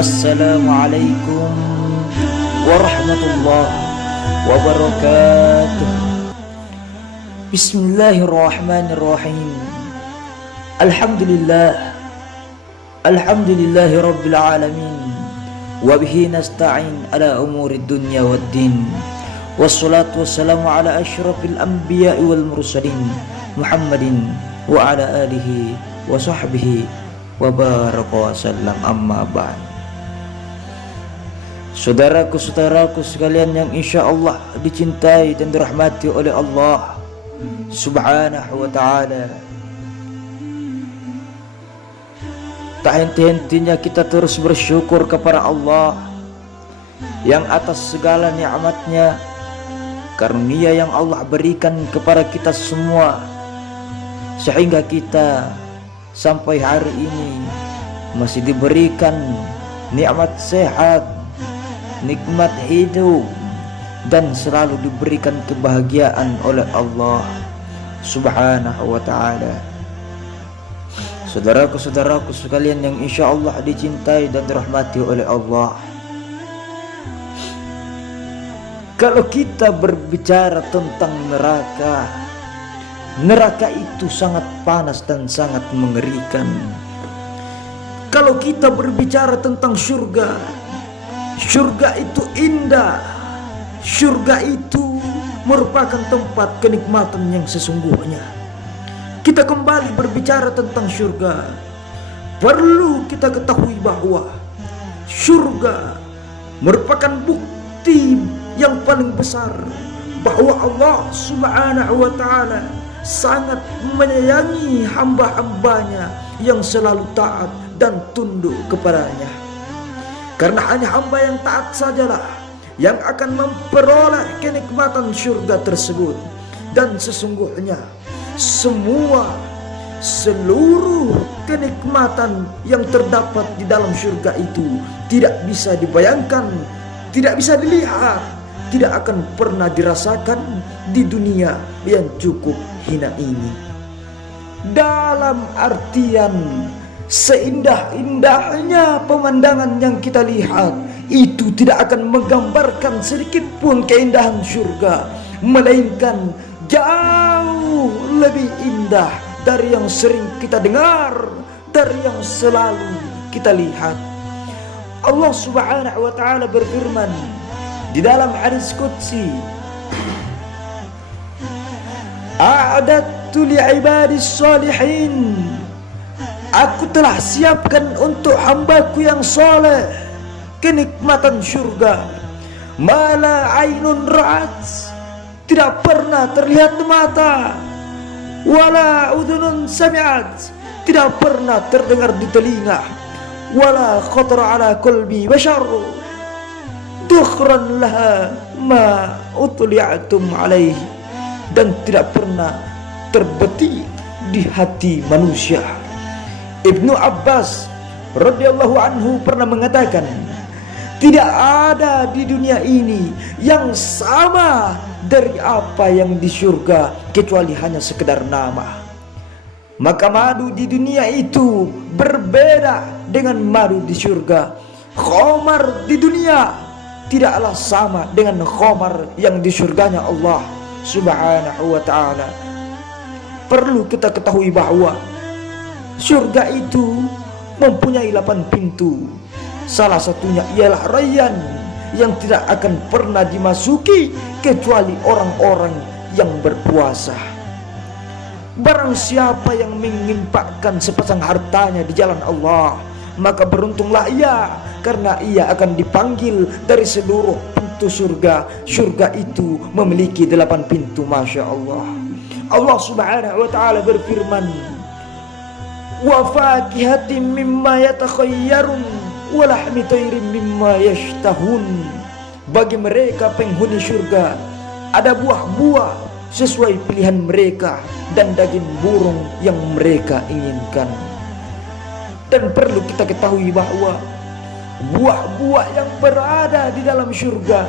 Assalamualaikum warahmatullahi wabarakatuh. Bismillahirrahmanirrahim. Alhamdulillahi rabbil alamin. Wabihi nasta'in ala umurid dunya waddin. Wassalatu wassalamu ala asyrafil anbiya'i wal mursalin Muhammadin wa ala alihi wa sahbihi wa baraka wa sallam, amma ba'd. Saudaraku sekalian yang insya Allah dicintai dan dirahmati oleh Allah Subhanahu wa ta'ala, tak henti-hentinya kita terus bersyukur kepada Allah yang atas segala nikmatnya, karunia yang Allah berikan kepada kita semua, sehingga kita sampai hari ini masih diberikan nikmat sehat, nikmat hidup, dan selalu diberikan kebahagiaan oleh Allah Subhanahu wa ta'ala. Saudaraku sekalian yang insya Allah dicintai dan dirahmati oleh Allah, kalau kita berbicara tentang neraka itu sangat panas dan sangat mengerikan. Kalau kita berbicara tentang surga itu indah. Surga itu merupakan tempat kenikmatan yang sesungguhnya. Kita kembali berbicara tentang surga, perlu kita ketahui bahwa surga merupakan bukti yang paling besar bahwa Allah Subhanahu wa ta'ala sangat menyayangi hamba-hambanya yang selalu taat dan tunduk kepadanya. Karena hanya hamba yang taat sajalah yang akan memperoleh kenikmatan surga tersebut. Dan sesungguhnya seluruh kenikmatan yang terdapat di dalam surga itu tidak bisa dibayangkan, tidak bisa dilihat, tidak akan pernah dirasakan di dunia yang cukup hina ini. Dalam artian seindah-indahnya pemandangan yang kita lihat itu tidak akan menggambarkan sedikit pun keindahan surga, melainkan jauh lebih indah dari yang sering kita dengar, dari yang selalu kita lihat. Allah Subhanahu wa ta'ala berfirman di dalam hadis qudsi, a'adattu li'ibadis salihin, aku telah siapkan untuk hambaku yang soleh kenikmatan surga, mala ainun ra'at, tidak pernah terlihat mata, wala udhunun sami'at, tidak pernah terdengar di telinga, wala khatara ala qalbi bashar, dukhran laha ma utli'atum alaihi, dan tidak pernah terbetik di hati manusia. Ibnu Abbas radhiyallahu anhu pernah mengatakan, tidak ada di dunia ini yang sama dari apa yang di surga kecuali hanya sekedar nama. Maka madu di dunia itu berbeda dengan madu di surga. Khamar di dunia tidaklah sama dengan khamar yang di surganya Allah Subhanahu wa ta'ala. Perlu kita ketahui bahwa surga itu mempunyai 8 pintu. Salah satunya ialah Rayyan, yang tidak akan pernah dimasuki kecuali orang-orang yang berpuasa. Barang siapa yang menginfakkan sepasang hartanya di jalan Allah, maka beruntunglah ia, karena ia akan dipanggil dari seluruh pintu surga. Surga itu memiliki 8 pintu. Masya Allah. Allah Subhanahu wa ta'ala berfirman, wa fakihatin mimma yatakhayyarun wa lahmi tayrin mimma yashtahun. Bagi mereka penghuni surga ada buah-buah sesuai pilihan mereka dan daging burung yang mereka inginkan. Dan perlu kita ketahui bahwa buah-buah yang berada di dalam surga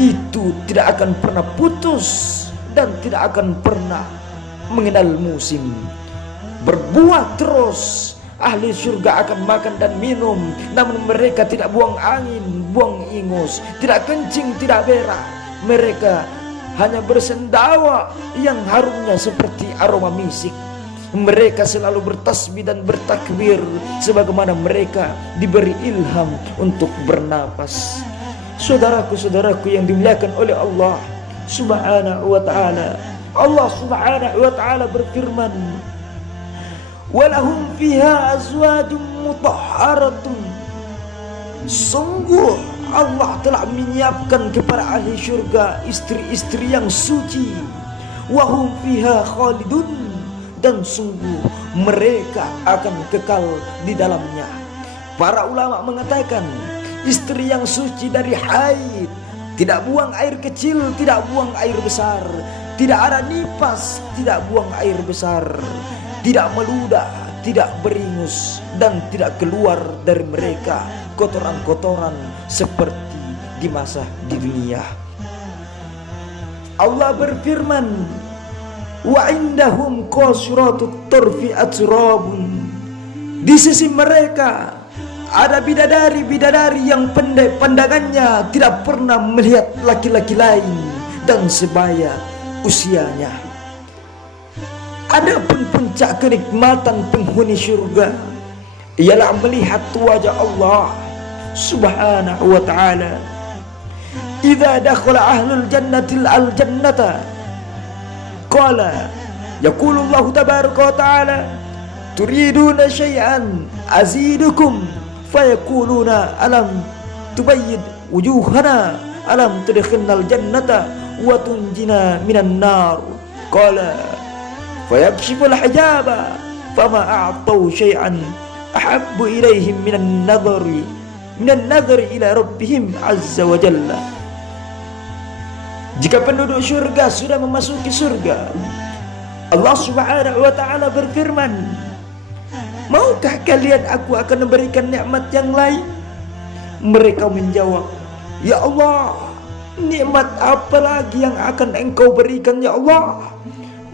itu tidak akan pernah putus dan tidak akan pernah mengenal musim. Berbuah terus ahli surga akan makan dan minum, namun mereka tidak buang angin, buang ingus, tidak kencing, tidak berak. Mereka hanya bersendawa yang harumnya seperti aroma misik. Mereka selalu bertasbih dan bertakbir sebagaimana mereka diberi ilham untuk bernapas. Saudaraku-saudaraku yang dimuliakan oleh Allah Subhanahu wa ta'ala, Allah Subhanahu wa ta'ala berfirman, walahum fiha azwajum mutahharatun. Sungguh Allah telah menyiapkan kepada ahli syurga istri-istri yang suci. Wahum fiha khalidun, dan sungguh mereka akan kekal di dalamnya. Para ulama mengatakan istri yang suci dari haid, tidak buang air kecil, tidak buang air besar, tidak ada nipas, tidak buang air besar, tidak meludah, tidak beringus, dan tidak keluar dari mereka kotoran-kotoran seperti di masa di dunia. Allah berfirman, wa indahum qasiratut tarfi atrabun. Di sisi mereka ada bidadari-bidadari yang pendek pandangannya, tidak pernah melihat laki-laki lain dan sebaya usianya. Adapun puncak kenikmatan penghuni surga ialah melihat wajah Allah Subhanahu wa ta'ala. Idza dakhala ahlul jannati al-jannata qala yaqulu Allah tabaraka wa ta'ala turiduna syai'an azidukum fayaquluna alam tubayyid wujuhana alam tudkhilnal jannata wa tunjina minan nar qala fayakshiful hijaba fama a'tau syai'an ahabbu ilaihim minan nadhari ila rabbihim azza wa jalla. Jika penduduk surga sudah memasuki surga, Allah Subhanahu wa ta'ala berfirman, maukah kalian aku akan memberikan nikmat yang lain? Mereka menjawab, ya Allah, nikmat apa lagi yang akan engkau berikan ya Allah?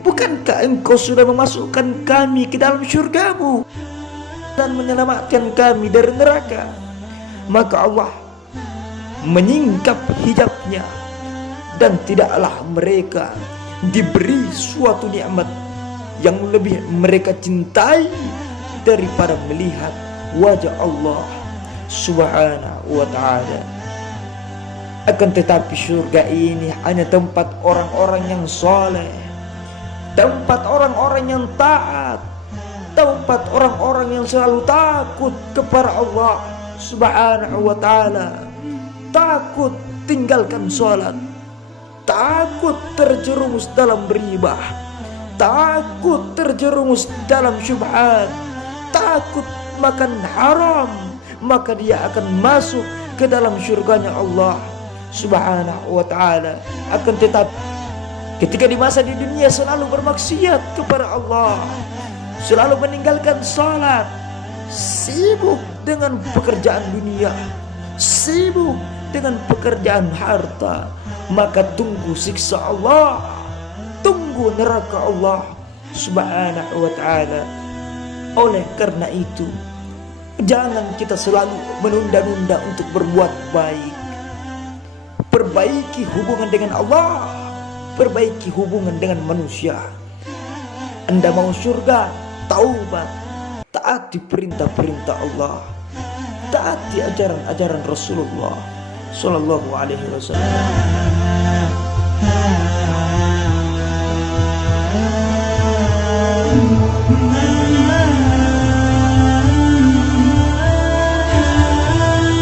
Bukankah engkau sudah memasukkan kami ke dalam surgamu dan menyelamatkan kami dari neraka? Maka Allah menyingkap hijabnya, dan tidaklah mereka diberi suatu nikmat yang lebih mereka cintai daripada melihat wajah Allah Subhanahu wa ta'ala. Akan tetapi surga ini hanya tempat orang-orang yang soleh, tempat orang-orang yang taat, tempat orang-orang yang selalu takut kepada Allah Subhanahu wa ta'ala, takut tinggalkan sholat, takut terjerumus dalam beribah, takut terjerumus dalam syubhat, takut makan haram, maka dia akan masuk ke dalam surganya Allah Subhanahu wa ta'ala. Akan tetapi ketika di masa di dunia selalu bermaksiat kepada Allah, selalu meninggalkan salat, sibuk dengan pekerjaan dunia, sibuk dengan pekerjaan harta, maka tunggu siksa Allah, tunggu neraka Allah Subhanahu wa ta'ala. Oleh karena itu, jangan kita selalu menunda-nunda untuk berbuat baik. Perbaiki hubungan dengan Allah, perbaiki hubungan dengan manusia. Anda mau surga, taubat, taati perintah-perintah Allah, taati ajaran-ajaran Rasulullah Sallallahu alaihi wasallam.